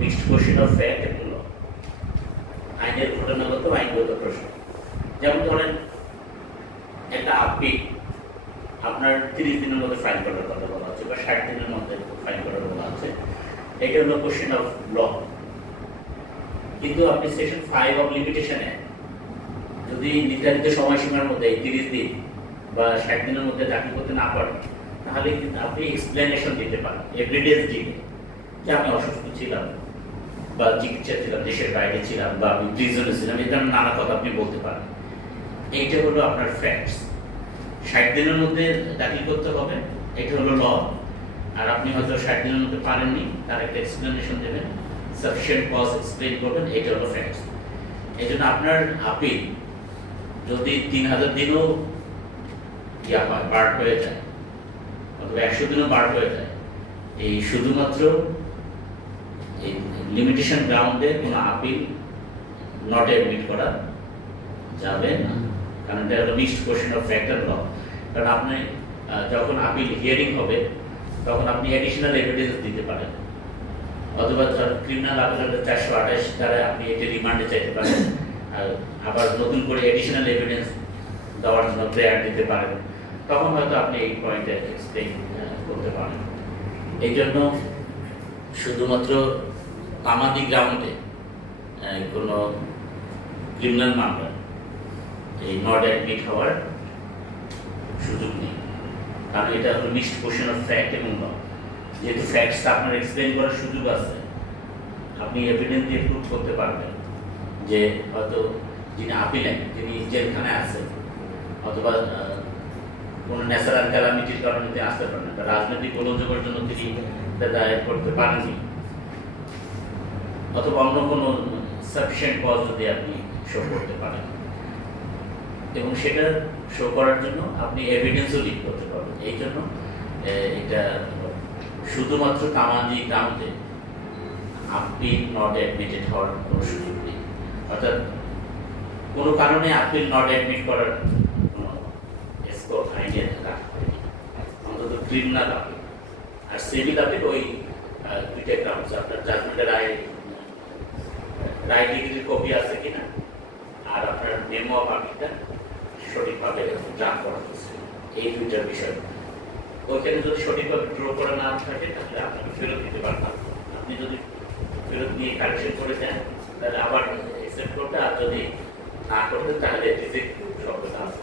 Mixed question of fact এবং ল। আইনের ঘটনাগত আইনগত প্রশ্ন, যেমন ধরেন একটা আপিল আপনার 30 দিনের মধ্যে ফাইল করার কথা বলা আছে বা 60 দিনের মধ্যে ফাইল করার বলা আছে, এটা হলো কোশ্চেন অফ ল। কিন্তু আপনি সেকশন 5 অফ লিমিটেশনে যদি নির্ধারিত সময়সীমার মধ্যে 30 দিন বা 60 দিনের মধ্যে দাখিল করতে না পারেন, তাহলে কিন্তু আপনি এক্সপ্লেনেশন দিতে পারেন, এভিডেন্স দিতে, যে আমি অসুস্থ ছিলাম বা চিকিৎসা ছিলাম, দেশের বাইরে ছিলাম বা আমি প্রিজনে ছিলাম, এই ধরনের নানা কথা আপনি বলতে পারেন। এইটা হলো আপনার ফ্যাক্টস। 60 দিনের মধ্যে দাখিল করতে হবে, এটা হলো ল। আর আপনি হয়তো 60 দিনের মধ্যে পারেননি, তার একটা এক্সপ্লেনেশন দেবেন, সাফিসিয়েন্ট কজ এক্সপ্লেন করবেন, এটা হলো ফ্যাক্টস। এই জন্য আপনার আপিল যদি 3000 দিনও বার্ড হয়ে যায় অথবা 100 দিনও বার্ড হয়ে যায়, এই শুধুমাত্র এই লিমিটেশন গ্রাউন্ডে কোনো আপিল নট অ্যাডমিট করা যাবে না, কারণ এটা হলো mixed question of fact and law. কারণ আপনি যখন আপিল হিয়ারিং হবে তখন আপনি অ্যাডিশনাল এভিডেন্স দিতে পারেন, অথবা ক্রিমিনাল আপিল 428 দ্বারা আপনি এটি রিমান্ডে চাইতে পারেন, আবার নতুন করে অ্যাডিশনাল এভিডেন্স দেওয়ার জন্য প্রেয়ার দিতে পারেন, তখন হয়তো আপনি এই পয়েন্টে এক্সপ্লেইন করতে পারেন। এই জন্য শুধুমাত্র তামাদি গ্রাউন্ডে কোনো ক্রিমিনাল মামলা এই নট অ্যাডমিট হওয়ার সুযোগ নেই, কারণ এটা হলো মিক্সড কোশ্চেন অফ ফ্যাক্ট এবং ল। যেহেতু ফ্যাক্টস আপনার এক্সপ্লেইন করার সুযোগ আছে, আপনি এভিডেন্স দিয়ে প্রুভ করতে পারবেন যে হয়তো যিনি আপিলেন, যিনি জেলখানায় আছেন, অথবা কোনো ন্যাচারাল ক্যালামিটির কারণে তিনি আসতে পারেন, বা রাজনৈতিক গোলযোগের জন্য তিনি দায়ের করতে পারেননি, অথবা অন্য কোনো সাফিসিয়েন্ট কজ যদি আপনি শো করতে পারেন, এবং সেটা শো করার জন্য আপনি এভিডেন্সও লিড করতে পারবেন। এই জন্য এটা শুধুমাত্র তামাদি গ্রাউন্ডে আপিল নট অ্যাডমিটেড হওয়ার কোনো সুযোগ নেই, অর্থাৎ কোনো কারণে আপিল নট অ্যাডমিট করার কোনো স্কোপ আইনে রাখা হয়নি, অন্তত ক্রিমিনাল আপিল। আর সিভিল আপিল ওই দুইটা গ্রাউন্ডস, আপনার জাজমেন্টের রায় ডিগ্রির কপি আছে কিনা, আর আপনার মেমো অফ আপিলটা সঠিকভাবে ড্রাফট করা হচ্ছে, এই দুইটার বিষয়। ওইখানে যদি সঠিকভাবে ড্র করা না থাকে তাহলে আপনাকে ফেরত দিতে পারতাম। আপনি যদি ফেরত নিয়ে কারেকশন করে দেন তাহলে আবার অ্যাকসেপ্ট করতে, আর যদি না করতে তাহলে রিজেক্ট শব্দটা আছে।